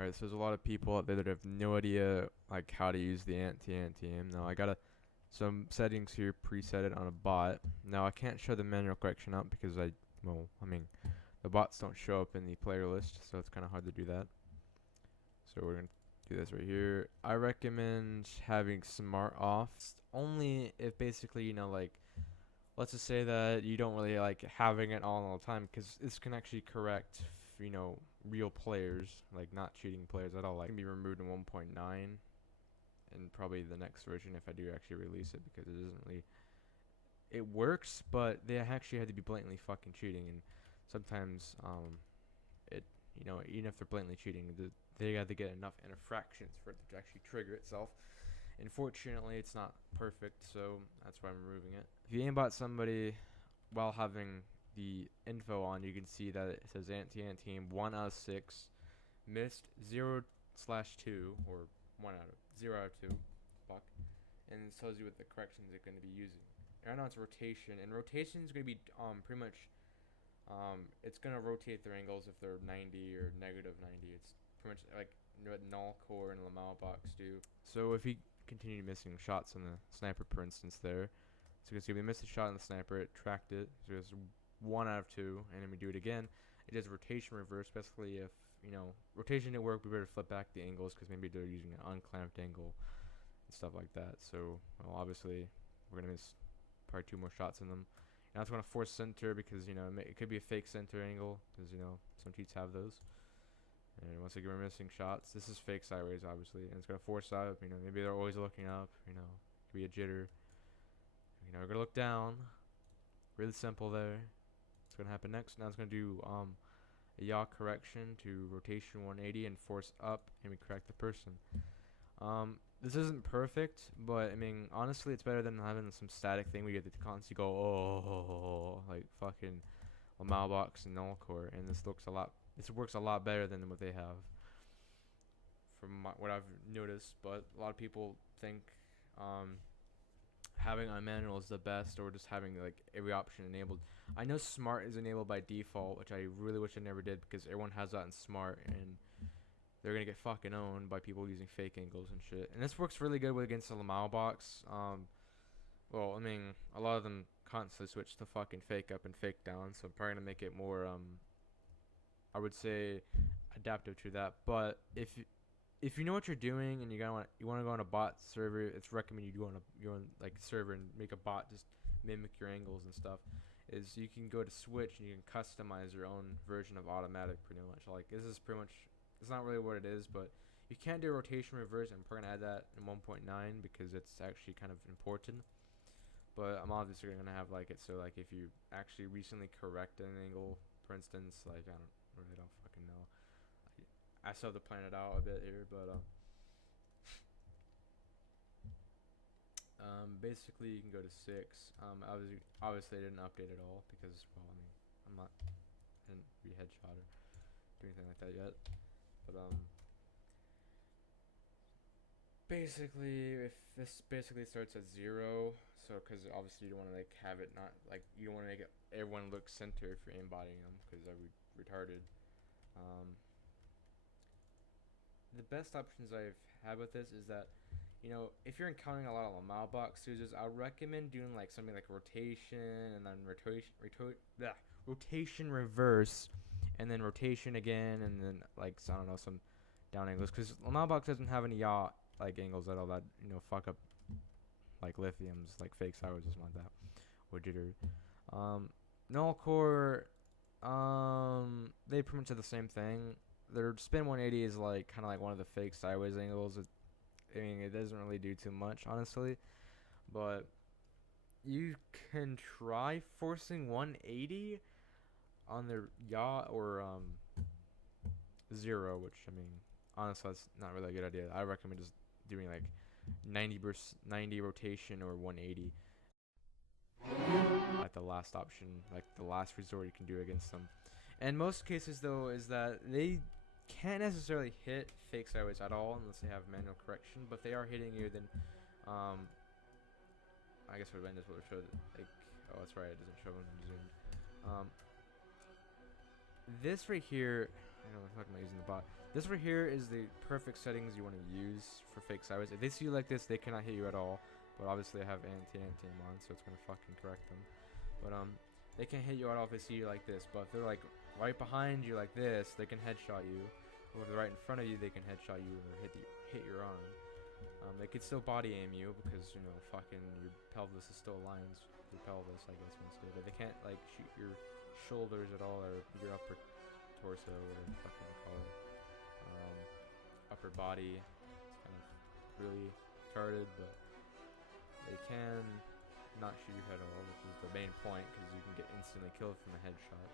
Alright, so there's a lot of people out there that have no idea like how to use the anti-aim. Now I got some settings here preset it on a bot. Now I can't show the manual correction up because the bots don't show up in the player list, so it's kind of hard to do that. So we're gonna do this right here. I recommend having smart off only if basically like let's just say that you don't really like having it on all the time, because this can actually correct real players, like not cheating players at all. Like, it can be removed in 1.9 and probably the next version if I do actually release it, because it doesn't really, it works, but they actually had to be blatantly fucking cheating. And sometimes it even if they're blatantly cheating, they had to get enough infractions for it to actually trigger itself. Unfortunately, it's not perfect, so that's why I'm removing it. If you aimbot somebody while having the info on, you can see that it says anti-aim 1 out of 6, missed 0/2, or 1 out of 0 out of 2, fuck, and it tells you what the corrections they're going to be using. Right now it's rotation, and rotation is going to be pretty much it's going to rotate their angles if they're 90 or negative 90. It's pretty much like what null core and Lamau box do. So if you continue missing shots on the sniper, for instance, there, so you can see we missed a shot on the sniper, it tracked it, so it's 1 out of 2, and then we do it again. It does rotation reverse. Basically, if rotation didn't work, we better flip back the angles, because maybe they're using an unclamped angle and stuff like that. So obviously we're gonna miss probably 2 more shots in them. Now it's gonna force center, because it could be a fake center angle, because some cheats have those. And once again, we're missing shots. This is fake sideways, obviously, and it's gonna force up. Maybe they're always looking up. Could be a jitter. We're gonna look down. Really simple there. What's gonna happen next? Now it's gonna do a yaw correction to rotation 180 and force up, and we correct the person. This isn't perfect, but honestly, it's better than having some static thing where you get to constantly go like fucking Lamau box and null core, and this works a lot better than what they have, from what I've noticed. But a lot of people think having on manual is the best, or just having like every option enabled. I know smart is enabled by default, which I really wish I never did, because everyone has that in smart, and they're gonna get fucking owned by people using fake angles and shit. And this works really good against the Lamau box. Well, a lot of them constantly switch to fucking fake up and fake down, so I'm probably gonna make it more I would say adaptive to that. But if you know what you're doing and you want to go on a bot server, it's recommended you go on like server and make a bot just mimic your angles and stuff. Is you can go to switch and you can customize your own version of automatic, pretty much. Like, this is pretty much, it's not really what it is, but you can do rotation reverse, and we're gonna add that in 1.9 because it's actually kind of important. But I'm obviously gonna have like it so like if you actually recently correct an angle, for instance, like I really don't fucking know. I still have to plan it out a bit here, but basically you can go to 6. Obviously I didn't update it all because, well, I didn't re-headshot or do anything like that yet. But basically, if this basically starts at 0, so because obviously you don't want to like have it not like, you don't want to make everyone look center if you're aimbotting them, because that would be retarded. The best options I've had with this is that, if you're encountering a lot of Lamau box users, I recommend doing like something like rotation and then rotation reverse, and then rotation again, and then like, I don't know, some down angles, because Lamau box doesn't have any yaw like angles at all that fuck up like lithium's like fake sideways or something like that, or jitter. Null core, they pretty much do the same thing. Their spin 180 is like kind of like one of the fake sideways angles. It doesn't really do too much, honestly, but you can try forcing 180 on their yaw or 0, which honestly that's not really a good idea. I recommend just doing like 90 rotation or 180 like the last option, like the last resort you can do against them. And most cases though is that they can't necessarily hit fake sideways at all unless they have manual correction, but they are hitting you, then I guess what Windows would have showed, like, oh that's right, it doesn't show when zoomed. This right here, I don't know if I'm using the bot. This right here is the perfect settings you want to use for fake sideways. If they see you like this, they cannot hit you at all. But obviously I have anti-aim on, so it's gonna fucking correct them. But they can't hit you at all if they see you like this. But if they're like right behind you like this, they can headshot you. Or if they're right in front of you, they can headshot you or hit your arm. They could still body aim you because, you know, fucking your pelvis is still aligned with your pelvis, I guess, once they, but they can't, like, shoot your shoulders at all or your upper torso, whatever the fuck you want to call it. Upper body. It's kind of really retarded, but they can not shoot your head at all, which is the main point because you can get instantly killed from a headshot.